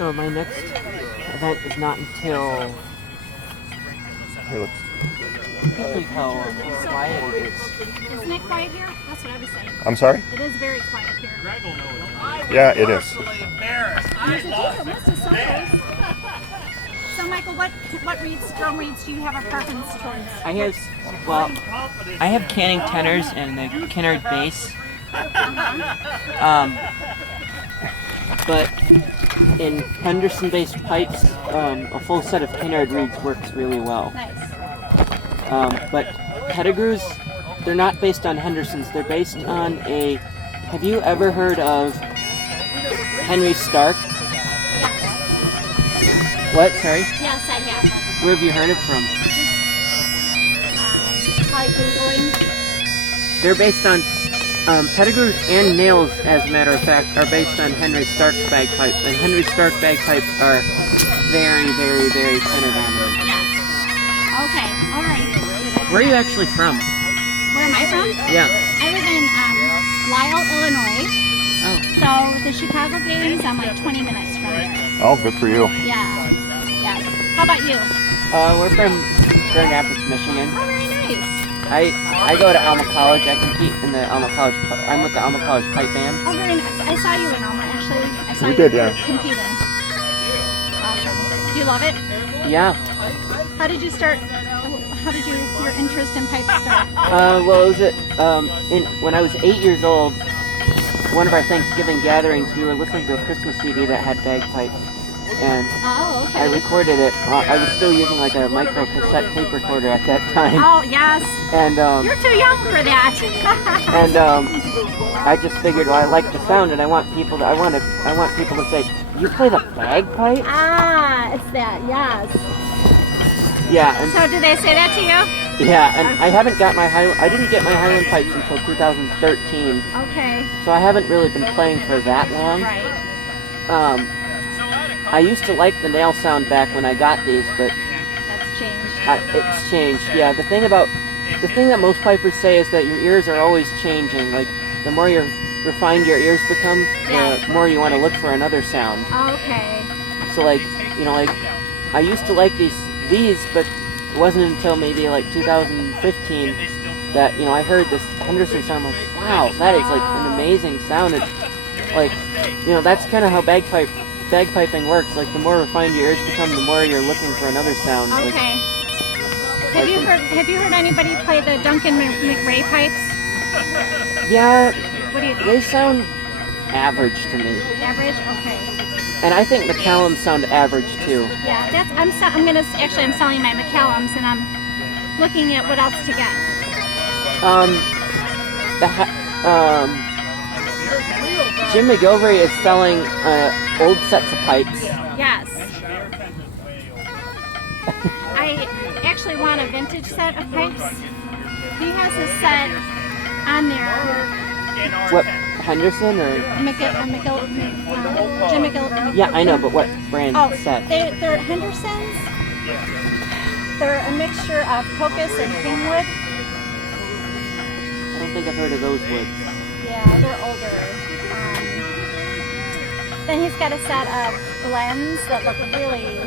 so my next event is not until... Here, Think how quiet it is. Isn't it quiet here? That's what I was saying. I'm sorry? It is very quiet here. Yeah, it is. So, Michael, what drum reeds do you have a preference towards? I have canning tenors and the Kinnard bass. But in Henderson-based pipes, a full set of Kinnard reeds works really well. Nice. But Pettigrews, they're not based on Hendersons. They're based on a... Have you ever heard of Henry Stark? Yes. What? Sorry? Yes, I have. Where have you heard it from? Just probably Googling. They're based on... Pettigrews and nails, as a matter of fact, are based on Henry Stark bagpipes. And Henry Stark bagpipes are very, very, very tenor dominant. Yes. Okay, alright. Where are you actually from? Where am I from? Yeah. I live in Lisle, Illinois. Oh. So the Chicago games, I'm like 20 minutes from there. Oh, good for you. Yeah. Yeah. How about you? We're from Grand Rapids, Michigan. Oh, very nice. I go to Alma College. I compete in the Alma College. I'm with the Alma College pipe band. Oh, very nice. I saw you in Alma, actually. I saw You you did, yeah. competing. Awesome. Do you love it? Yeah. How did you start? How did your interest in pipes start? Well, it was when I was 8 years old. One of our Thanksgiving gatherings, we were listening to a Christmas CD that had bagpipes, and Oh, okay. I recorded it. I was still using like a micro cassette tape recorder at that time. Oh, yes. And You're too young for that. and I just figured, well, I like the sound, and I want people to say, "You play the bagpipe?" Ah, it's that. Yes. Yeah. And So, did they say that to you? yeah, and I didn't get my Highland pipes until 2013. Okay. So I haven't really been playing for that long. Right. I used to like the nail sound back when I got these, but That's changed. it's changed. Yeah, the thing that most pipers say is that your ears are always changing. Like the more refined your ears become, the more you want to look for another sound. Okay. So like I used to like these, but it wasn't until maybe like 2015 that I heard this Henderson sound. I'm like, wow, that is like an amazing sound. It's like that's kind of how bagpiping works. Like the more refined your ears become, the more you're looking for another sound. Okay. Have you heard anybody play the Duncan McRae pipes? Yeah, What do you think? they sound average to me, Average? Okay. and I think McCallums sound average too. Yeah, I'm selling my McCallums, and I'm looking at what else to get. Jim McGilvery is selling old sets of pipes. Yes. I actually want a vintage set of pipes. He has a set on there. What, Henderson or? Jim McGill. Yeah, I know, but what brand Oh, set? they're Hendersons. They're a mixture of Cocos and Kingwood. I don't think I've heard of those woods. Yeah, they're older. Then he's got a set of blends that look really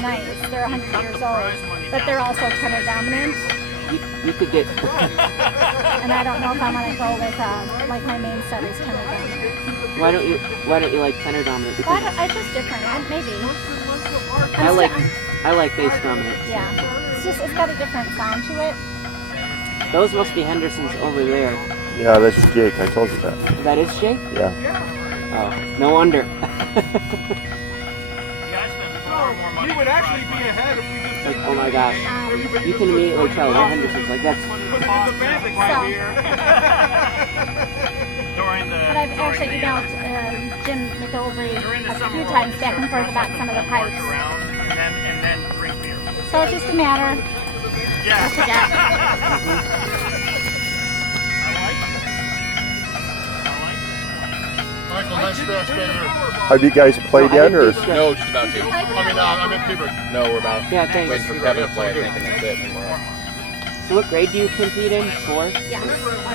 nice. They're 100 years old, but they're also tenor dominant. You could get. And I don't know if I want to go with my main set is tenor dominant. Why don't you like tenor dominant? Well, Because it's just different. Maybe. I like bass dominant. Yeah. It's got a different sound to it. Those must be Hendersons over there. Yeah, that's Jake. I told you that. That is Jake? Yeah. Oh, no wonder. We would actually be ahead if we just Like, oh my gosh. You can immediately tell they're Hendersons. Like, that's... put it in the basic right here. But I've actually emailed Jim McGilvery a few times back and forth about some of the pipes. And then drink beer. So it's just a matter of what to get. Michael, nice stuff, Tanner. Have you guys played yet, or? No, just about to. I'm in Peabody. No, we're about Yeah, thanks. waiting for Kevin to play, I think, and that's it, and we're up. So what grade do you compete in? 4? Yes. Oh,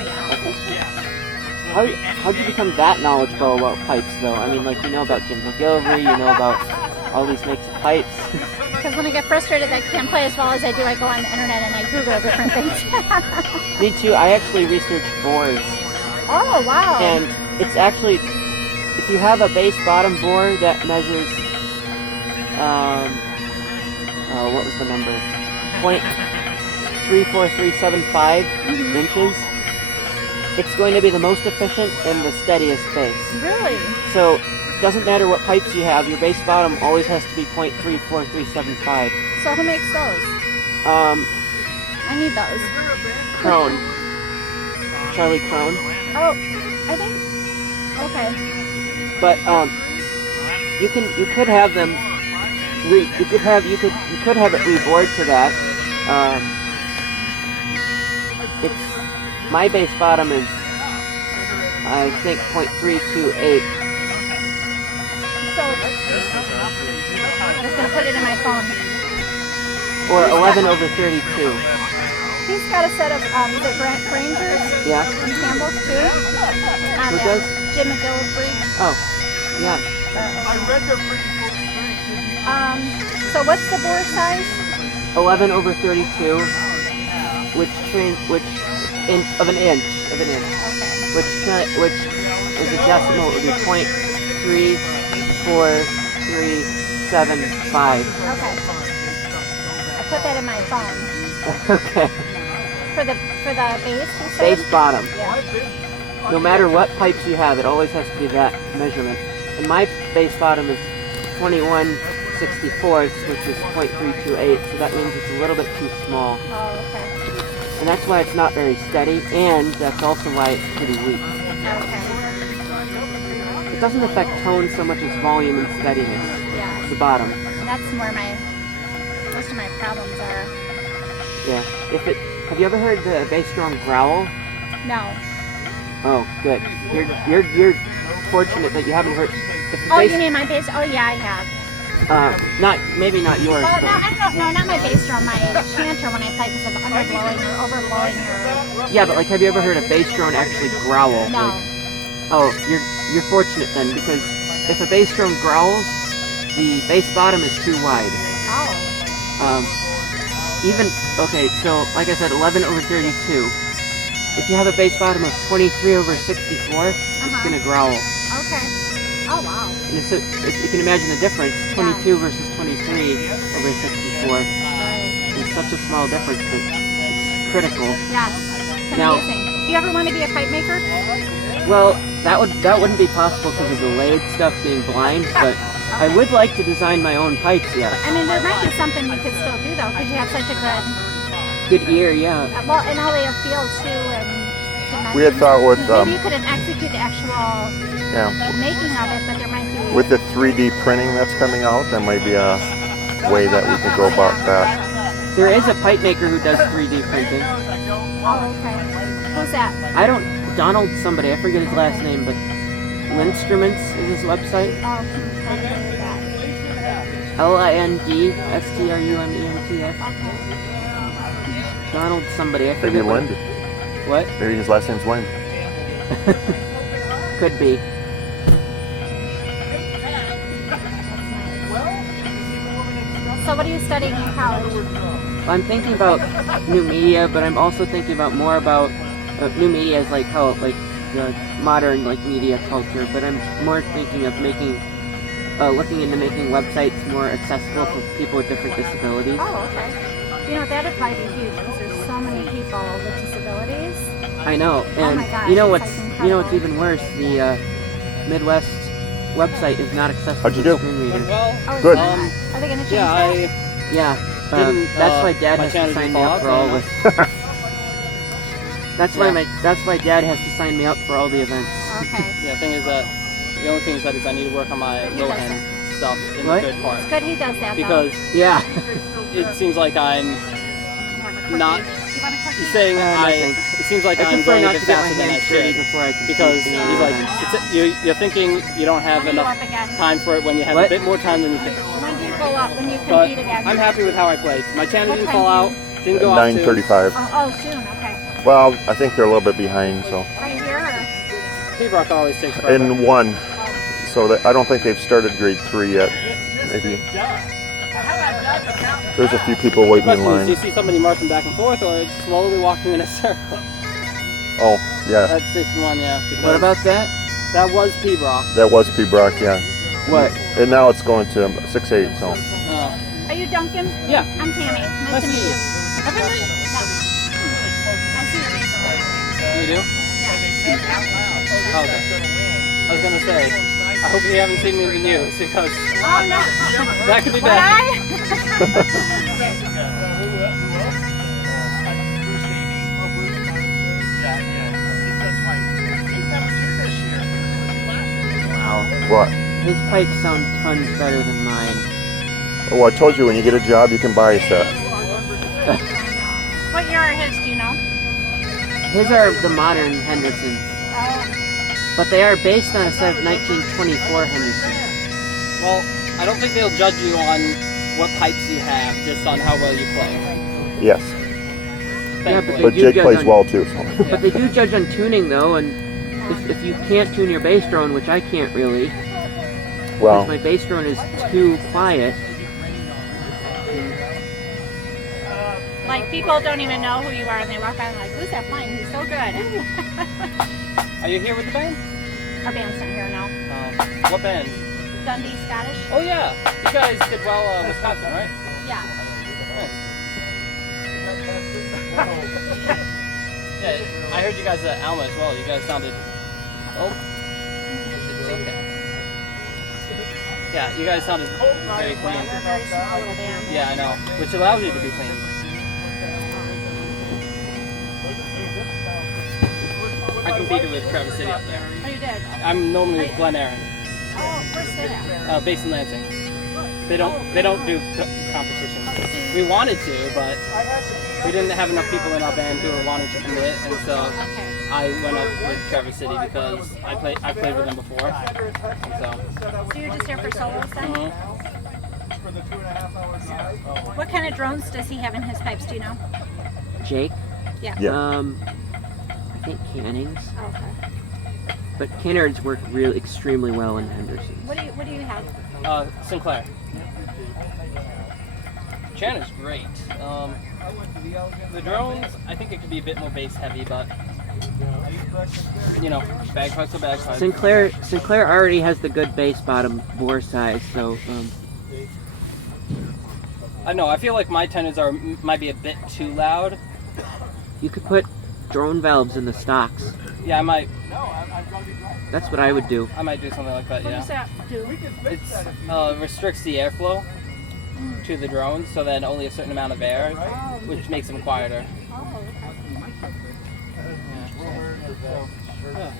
yeah. Okay. how'd you become that knowledgeable about pipes, though? I mean, like, you know about Jim McGilvery, you know about all these makes of pipes. Because when I get frustrated that I can't play as well as I do, I go on the internet and I Google different things. Me too. I actually researched bores. Oh, wow. And it's actually, if you have a bass bottom bore that measures, what was the number? 0.34375 inches. It's going to be the most efficient and the steadiest bass. Really? So it doesn't matter what pipes you have, your bass bottom always has to be 0.34375. So who makes those? I need those. Crone. Charlie Crone. Oh, I think. Okay. But you could have them. You could have it reboard to that. It's my bass bottom is I think 0.328. So I'm just gonna put it in my phone. Or 11/32. He's got a set of is it Rangers? Yeah. And Campbell's too. Who does? Jim McGilvery. Oh, yeah. I read they're pretty full strength. So what's the bore size? 11/32, which of an inch, Okay. which is a decimal. It would be 0.34375. Okay. I put that in my phone. Okay. For the bass, you said? Bass bottom. Yeah. No matter what pipes you have, it always has to be that measurement. And my bass bottom is 21/64, which is 0.328, so that means it's a little bit too small. Oh, okay. And that's why it's not very steady, and that's also why it's pretty weak. Okay. It doesn't affect tone so much as volume and steadiness. Yeah. The bottom. That's where most of my problems are. Yeah. Have you ever heard the bass drum growl? No. Oh, good. You're fortunate that you haven't heard. If the Oh, bass, you mean my bass? Oh, yeah, I have. maybe not yours. Well, but no, I don't know, not my bass drum, my chanter when I play because of underblowing or overblowing or... yeah, but like, have you ever heard a bass drone actually growl? No. Like, oh, you're fortunate then, because if a bass drum growls, the bass bottom is too wide. Oh. So like I said, 11/32. If you have a bass bottom of 23/64, it's gonna growl. Okay. Oh, wow. And so if you can imagine the difference, 22 versus 23/64. Right. It's such a small difference that it's critical. Yes. It's Now- amazing. Do you ever want to be a pipe maker? Well, that wouldn't be possible because of the lathe stuff being blind, but I would like to design my own pipes, yes. I mean, there might be something you could still do, though, because you have such a Good ear, yeah. well, and all they have field, too, and dimensions. We had thought with Maybe you couldn't execute the actual yeah, making of it, but there might be... with the 3D printing that's coming out, there might be a way that we could go about that. There is a pipe maker who does 3D printing. Oh, okay. Who's that? Donald somebody, I forget his last name, but Linstruments is his website. Oh, I've heard of that. LINDSTRUMENTS. Donald somebody, I Maybe forget. Lind. What? Maybe his last name's Lind. Could be. So what are you studying in college? I'm thinking about new media, but I'm also thinking about more about new media as like how like the modern like media culture. But I'm more thinking of looking into making websites more accessible for people with different disabilities. Oh, okay. You know, that'd probably be huge because there's so many people with disabilities. I know, and my gosh, you know it's, what's like, what's even worse? The Midwest website is not accessible How'd you to do? screen readers. Well, Oh, Good. Are they going to change that? Yeah, that's why Dad has to sign me up for all this. That's why Dad has to sign me up for all the events. Okay. Yeah, the thing is that the only thing is that I need to work on my But he low does end stuff in What? the third part It's good he does that, because Yeah. it seems like I'm not You want a cookie? he's saying no I. thanks. It seems like I I'm prefer going a not bit to get my faster than I hands dirty should before I can because do he's like you're thinking you don't have When are you enough up again? time for it when you have What? a bit more time than you think. When do you go up? When you But compete again? I'm happy with how I played. My channel What didn't time fall do out. you- Didn't go out too. 9:35. Oh, soon. Okay. Well, I think they're a little bit behind, so Right here or? Pibroch always takes forever. in 1. So that, I don't think they've started grade 3 yet. Maybe. There's a few people waiting in Question is, do you line. see somebody marching back and forth, or it's slowly walking in a circle? Oh, yeah. That's station 1, yeah. What about that? That was Pibroch. That was Pibroch, yeah. What? And now it's going to 6-8, so. Oh. Are you Duncan? Yeah. I'm Tammy. Nice to meet you. Have a nice. No. I see your name. You do? Yeah. Oh, okay. I was gonna say, I hope you haven't seen me in the news because Oh no. that could be Would bad. I? Wow. What? His pipes sound tons better than mine. Oh, I told you when you get a job, you can buy a set. What year are his? Do you know? His are the modern Hendersons, Oh. but they are based on a set of 1924 Hendersons. Well, I don't think they'll judge you on what pipes you have, just on how well you play. Yes. Thankfully. But do Jake judge plays on- well too. So. But they do judge on tuning though, and if you can't tune your bass drone, which I can't really, Well, because my bass drone is too quiet. Like people don't even know who you are, and they walk by and like, "Who's that playing? He's so good." Are you here with the band? Our band's not here now. What band? Dundee Scottish. Oh yeah, you guys did well Wisconsin, right? Yeah. Nice. Yeah, I heard you guys at Alma as well. You guys sounded. Oh. It's okay. Yeah, you guys sounded very clean. We're a very small little band. Yeah, I know. Which allows you to be clean. I competed with Traverse City up there. Oh, you did? I'm normally with Glen Aaron, Oh, where's that? based in Lansing. They don't do competitions. We wanted to, but we didn't have enough people in our band who were wanting to commit, and so Okay. I went up with Traverse City because I played with them before. So. So you're just here for solos then? Mhm. What kind of drones does he have in his pipes? Do you know? Jake, Yeah. yeah. I think Cannings, Oh, okay. but Kennards work really extremely well in Hendersons. What do you have? Sinclair. Shannon's great. The drones, I think it could be a bit more bass heavy, but you know, bagpipes are bagpipes. Sinclair already has the good bass bottom bore size, so I know. I feel like my tenors might be a bit too loud. you could put drone valves in the stocks. Yeah, I might That's what I would do. do something like that. What Yeah. does that do? It restricts the airflow to the drones, so then only a certain amount of air, which makes them quieter. Oh, okay.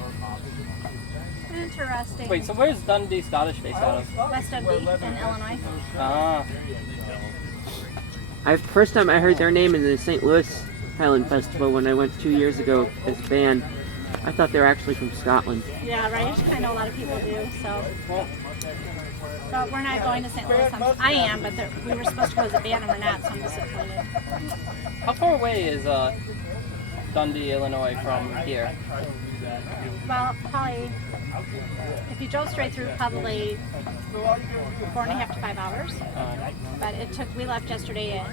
Interesting. Wait, so where's Dundee Scottish based out of? West Dundee in Illinois. Ah, First time I heard their name in the St. Louis Highland Festival when I went 2 years ago as a band, I thought they were actually from Scotland. Yeah, right. I know a lot of people do. So, but we're not going to St. Louis. I am, but we were supposed to go as a band and we're not, so I'm disappointed. how far away is Dundee, Illinois from here? Well, probably if you drove straight through, probably 4.5 to 5 hours. But we left yesterday at,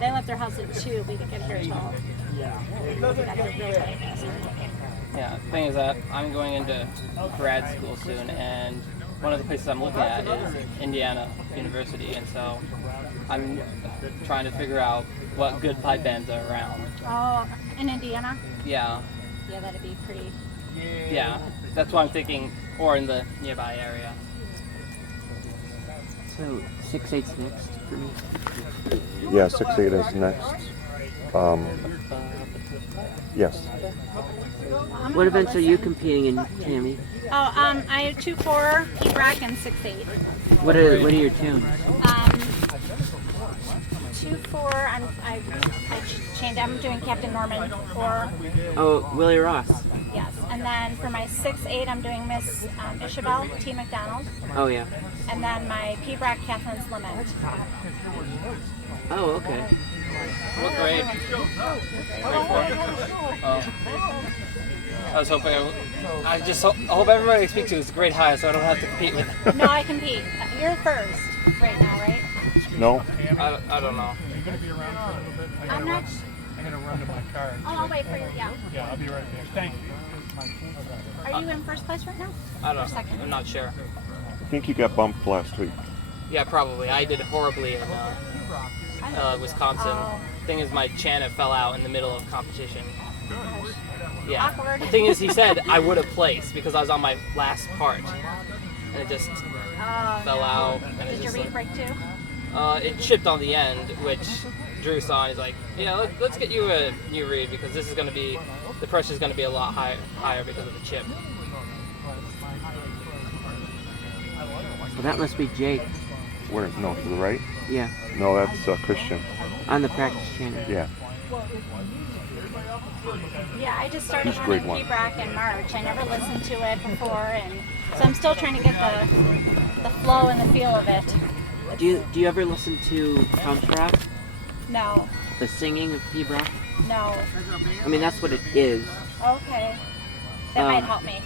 they left their house at 2. We didn't get here till, we got here really late. Yeah, the thing is that I'm going into grad school soon, and one of the places I'm looking at is Indiana University, and so I'm trying to figure out what good pipe bands are around. Oh, in Indiana? Yeah, Yeah, that'd be pretty. yeah, that's what I'm thinking, or in the nearby area. So 6/8's next for me. Yeah, 6-8 is next. Yes. What events are you competing in, Tammy? Oh, I have 2/4, Pibroch, and 6/8. What are your tunes? 2/4, I'm doing Captain Norman 4. Oh, Willie Ross. Yes, and then for my 6/8, I'm doing Miss Isabel T. McDonald, Oh yeah. and then my Pibroch, Catherine's Lament. Oh okay. What grade? Grade 4? Oh. I was hoping. I hope everybody I speak to is grade high, so I don't have to compete with. No, I compete. You're first right now, right? No? I don't know. You're going to be around for a little bit? I'm not. I'm going to run to my car. Oh, I'll wait for you. Yeah. Yeah, I'll be right there. Thank you. Are you in first place right now? I don't know. Second? I'm not sure. I think you got bumped last week. Yeah, probably. I did horribly in Wisconsin. Oh. Thing is, my Chana fell out in the middle of competition. Yeah. Awkward. The thing is, he said I would have placed because I was on my last part, and it just fell out. And Did your reed break too? It chipped on the end, which Drew saw, and he's like, "Yeah, let's get you a new reed because this is going to be the pressure is going to be a lot higher because of the chip." Well, that must be Jake. Where? No, to the right? Yeah, No, that's Christian. on the practice channel. Yeah. Yeah, I just started He's grade learning 1. P-Brack in March. I never listened to it before, and so I'm still trying to get the flow and the feel of it. Do you ever listen to Counter-Rock? No, The singing of P-Brock? no. I mean, that's what it is. Okay, that might help me.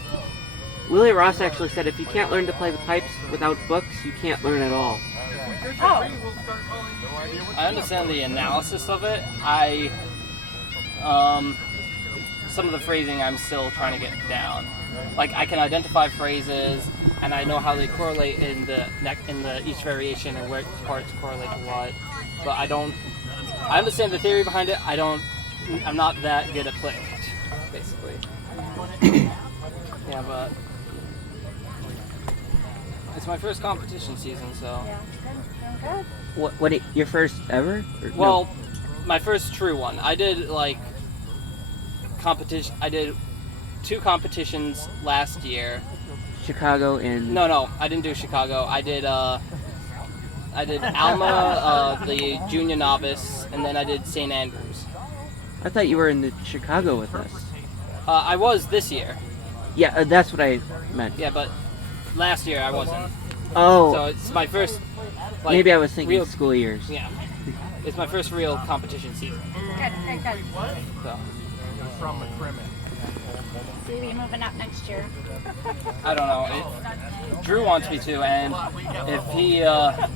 Willie Ross actually said if you can't learn to play the pipes without books, you can't learn at all. Oh, I understand the analysis of it. Some of the phrasing I'm still trying to get down. Like I can identify phrases, and I know how they correlate in each variation and where parts correlate to what. But I understand the theory behind it. I'm not that good at playing it, basically. Yeah, but it's my first competition season, so. yeah, good. What your first ever? Or, no? Well, my first true one. I did competition. I did 2 competitions last year. Chicago and... No, I didn't do Chicago. I did Alma, the junior novice, and then I did St. Andrews. I thought you were in the Chicago with us. I was this year. Yeah, that's what I meant. Yeah, but last year I wasn't. Oh, So it's my first. maybe I was thinking real, school years. Yeah, it's my first real competition season. Good. So From a criminal. So you'll be moving up next year. I don't know. Drew wants me to, and if he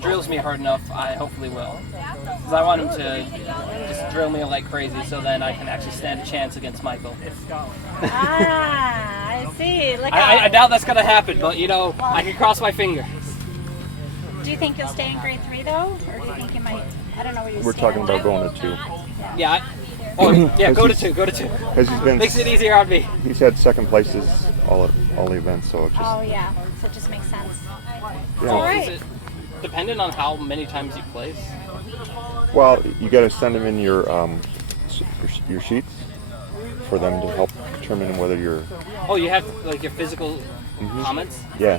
drills me hard enough, I hopefully will. Because I want him to just drill me like crazy, so then I can actually stand a chance against Michael. Ah, I see. Look I out. doubt that's gonna happen, but I can cross my fingers. Do you think you'll stay in grade 3 though, or do you think you might? I don't know where you We're stand. talking about going to 2. Yeah. Go to 2. Go to 2. Because he's been... Makes it easier on me. He's had second places all events, so it just... Oh yeah, so it just makes sense. Yeah. All Is right. it dependent on how many times you place? Well, you got to send them in your sheets for them to help determine whether you're... Oh, you have your physical comments? Yeah.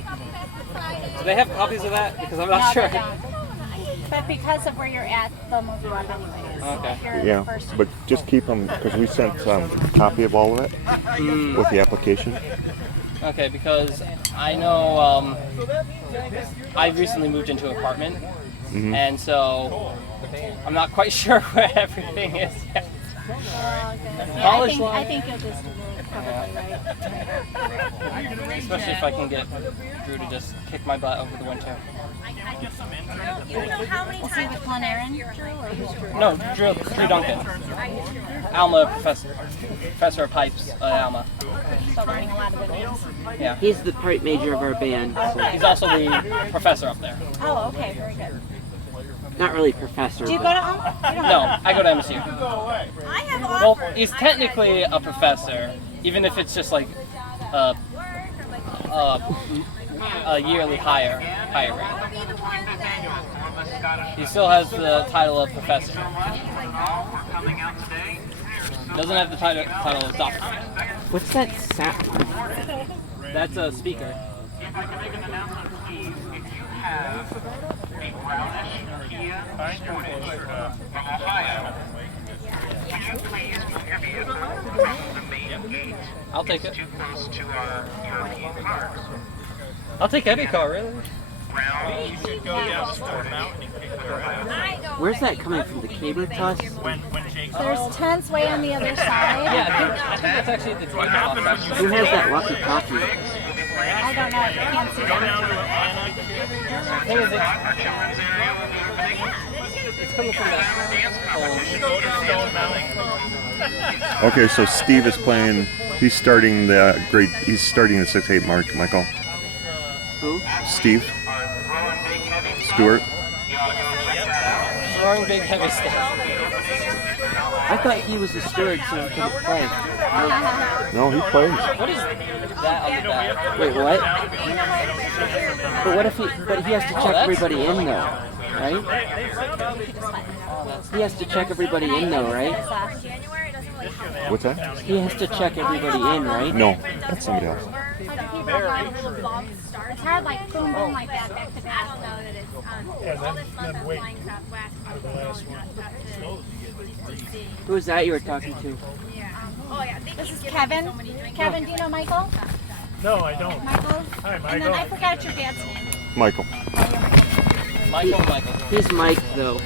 Do they have copies of that? Because I'm No, not they sure. don't. But because of where you're at, they'll move you up anyways. Okay. If you're Yeah, first. but just keep them, because we sent a copy of all of it with the application. Okay, because I know I recently moved into an apartment, and so I'm not quite sure where everything is yet. Yeah, Polish I think you'll just probably right. Especially if I can get Drew to just kick my butt over the winter. Is he with Glen Aaron, Drew, or who's Drew? No, Drew Duncan. Alma professor of pipes at Alma. So learning a lot of the names. Yeah. He's the pipe major of our band, so He's also the professor up there. Oh, okay, very good. not really professor. Do you go but- to Alma? You don't No, I go to MSU. I have Well, he's technically a professor, even if it's just like a yearly higher rate. He still has the title of professor. Doesn't have the title of doctor. What's that sound? That's a speaker. I'll take it. I'll take any car, really. You should go down Stone Mountain and kick their ass. Where's that coming from? The caber toss? There's tents way on the other side. Yeah, I think that's actually the tea toss. Who has that lucky coffee? I don't know. You can't see that. Thing is, it's coming from that hole. Okay, so Steve is playing. He's starting the 6/8 march. Michael. Who? Steve. Stewart. Throwing big heavy stuff. I thought he was the steward, so he couldn't play. No, he plays. What is that on the back? Wait, what? But what if he? But he has to check that's everybody in though, right? He has to check everybody in though, right? What's that? He has to check everybody in, right? No, that's somebody else. It's hard, like boom, boom, like that, back to back. Who was that you were talking to? This is Kevin. Kevin, do you know Michael? No, I don't. Michael? Hi, And then I Michael. forgot your dad's name. Michael. Michael. He's Mike though.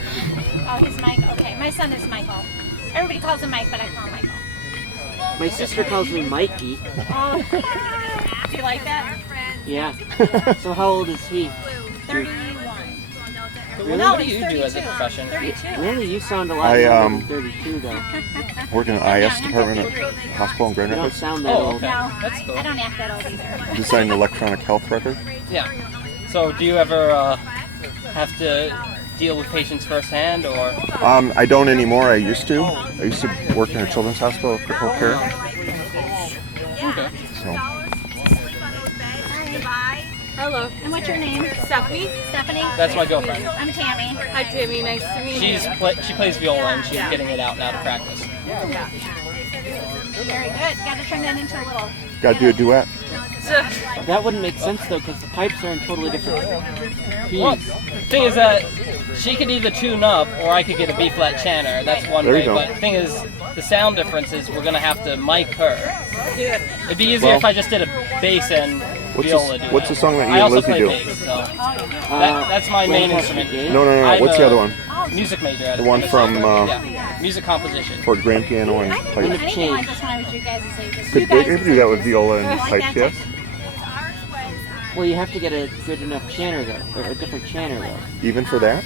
Oh, he's Mike. Okay, my son is Michael. Everybody calls him Mike, but I call him Michael. My sister calls me Mikey. Oh, do you like that? Yeah. So how old is he? 31. Really? No, What do he's you do 32. as a profession? 32. Really? You sound a lot I, younger than 32 though. Work in the IS department at hospital in Grand You don't Rapids. sound that Oh, old. okay. No, That's cool. I don't act that old either. Design electronic health record. Yeah. So do you ever have to deal with patients firsthand, or? I don't anymore. I used to. I used to work in a children's hospital, critical care. Okay. So Hello. And what's your name? Stephanie. Stephanie? That's my girlfriend. I'm Tammy. Hi, Tammy. Nice to meet you. She plays viola and she's getting it out now to practice. Very good. Got to turn that into a little. got to do a duet. That wouldn't make sense though, because the pipes are in totally different Well, keys. thing is that she could either tune up or I could get a B flat chanter. That's one There you way. go. But the thing is, the sound difference is we're gonna have to mic her. It'd be easier if I just did a bass and viola duet. What's the song that you I and also Lizzie play do? bass, so that's my main Lancaster instrument. Gate? No. I'm What's the a other one? Music major at The one from yeah, music composition. for grand piano and I didn't do pipe. anything like this when I was your guys' age. Could they ever do that with viola and Like pipe? that Yes. Well, you have to get a good enough chanter though, or a different chanter though. Even for that?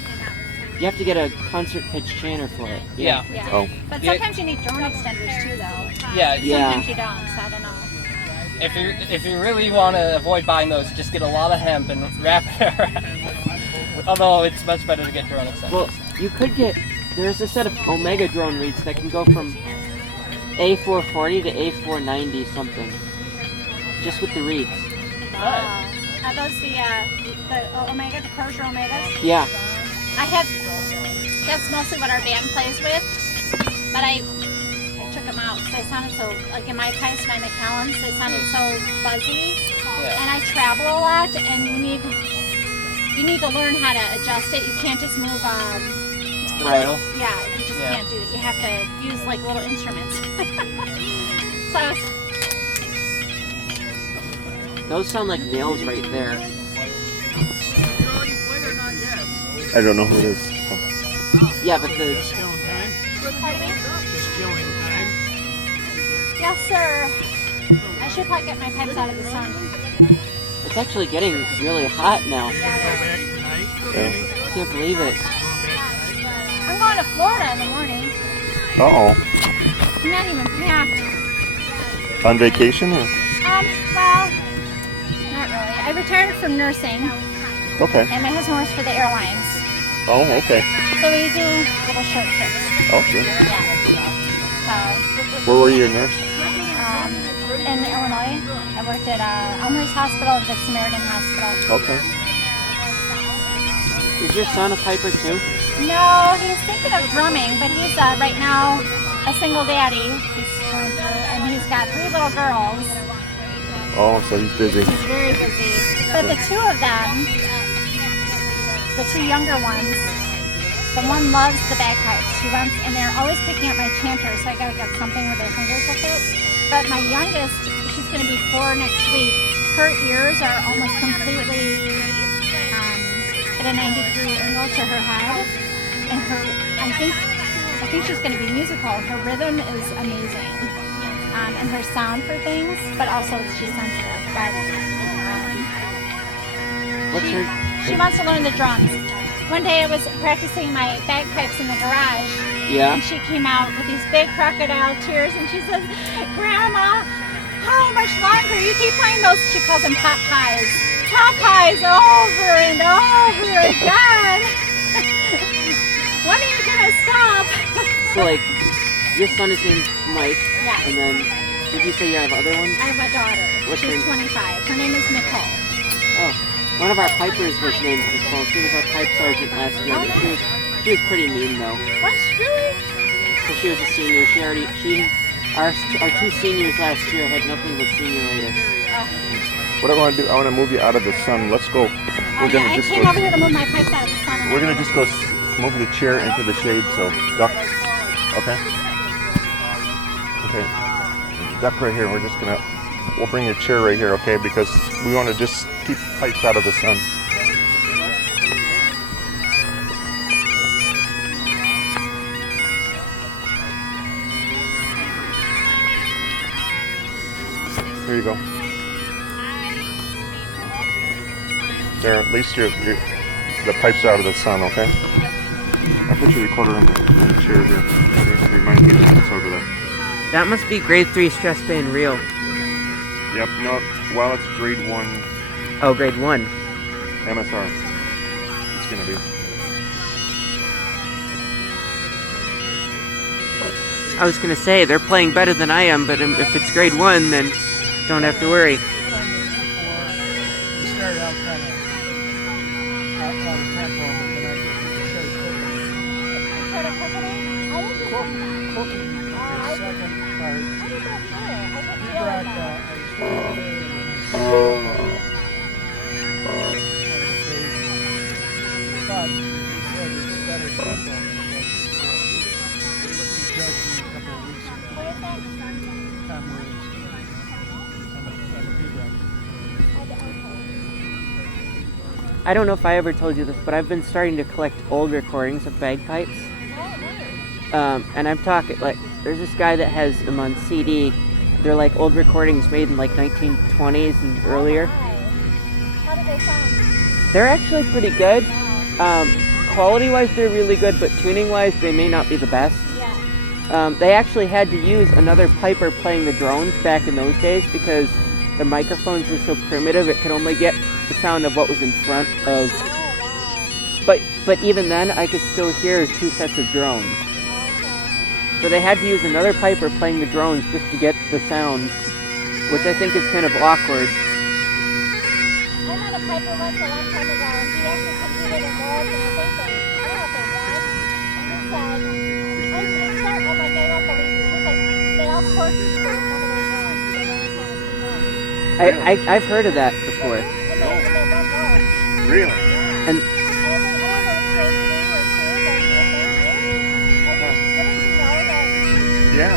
You have to get a concert pitch chanter for it. Yeah. Yeah. Oh. But sometimes you need drone extenders too, though. Yeah. Yeah. Sometimes you don't, so I don't know. If you really want to avoid buying those, just get a lot of hemp and wrap it around. Although it's much better to get drone extenders. Well, you could get. There's a set of Omega drone reeds that can go from A440 to A490 something, just with the reeds. Are those the Omega, the Crozier Omegas? Yeah. That's mostly what our band plays with, but I took them out because they sounded so, like in my pipes, my McCallums, they sounded so buzzy. Yeah. And I travel a lot, and you need to learn how to adjust it. You can't just move, Right. yeah, you just can't do it. You have to use like little instruments. So I was, Those sound like nails right there. I don't know who it is. So. Yeah, but the pardon me? Yes, sir. I should probably get my pipes out of the sun. it's actually getting really hot now. Yeah, Yeah. I can't believe it. I'm going to Florida in the morning. Uh-oh. I'm not even packed. On vacation or? Well, not really. I retired from nursing, Okay. and my husband works for the airlines. Oh, okay. So we do little short trips. Okay. Yeah. Where were you a nurse? In Illinois, I worked at Elmhurst Hospital, Good Samaritan Hospital. Okay. Is your son a piper too? No, he's thinking of drumming, but he's right now a single daddy. He's going through, and he's got 3 little girls. Oh, so he's busy. He's very busy. But the 2 of them, the 2 younger ones, the one loves the bagpipes. She runs, and they're always picking up my chanter, so I gotta get something where their fingers will fit. But my youngest, she's gonna be 4 next week. Her ears are almost completely at a 90-degree angle to her head. and I think she's going to be musical. Her rhythm is amazing, and her sound for things, but also she's sensitive. But she wants to learn the drums. One day I was practicing my bagpipes in the garage, and she came out with these big crocodile tears, and she says, "Grandma, how much longer? You keep playing those," she calls them pot pies. Pot pies over and over again. When are you gonna stop? So like, your son is named Mike. Yes. And then, did you say you have other ones? I have a daughter. What's She's her 25. Her name is Nicole. Oh, one of our pipers was named Nicole. She was our pipe sergeant last year, but she was pretty mean though. What's really? So she was a senior. Our two seniors last year had nothing but senioritis. What I want to do, I want to move you out of the sun. Let's go. I came over here to move my pipes out of the sun. We're gonna just go move the chair into the shade. So duck. Okay. Okay. Duck right here. We'll bring your chair right here, okay? Because we want to just keep pipes out of the sun. Here you go. There, at least the pipe's out of the sun, okay? I'll put your recorder in the chair here. Okay? Remind me that it's over there. That must be grade 3 stress pain real. Yep, no, well, it's grade 1 Oh, grade 1. MSR. It's gonna be. I was gonna say, they're playing better than I am, but if it's grade 1, then don't have to worry. We started out kind of out of tempo, but then I started cooking the second part. He brought but he said it's better tempo because he judged me a couple of weeks ago. Tom Williams. I don't know if I ever told you this, but I've been starting to collect old recordings of bagpipes. And I'm talking, like, there's this guy that has them on CD. They're like old recordings made in like 1920s and earlier. How do they sound? They're actually pretty good. Quality-wise, they're really good, but tuning-wise, they may not be the best. Yeah. They actually had to use another piper playing the drones back in those days because the microphones were so primitive, it could only get the sound of what was in front of. But even then, I could still hear 2 sets of drones. So they had to use another piper playing the drones just to get the sound, which I think is kind of awkward. I had a piper once a long time ago, and he actually competed in worlds, and I don't know if they won. And he said, oh my God, I don't believe you. He's like, they all courses for one of those runs. They learned how to run. I've heard of that before. And they run worlds. Really? Yeah. And I think I was grade 3 or 2, but he was saying, really? Like, wouldn't you know that? Yeah.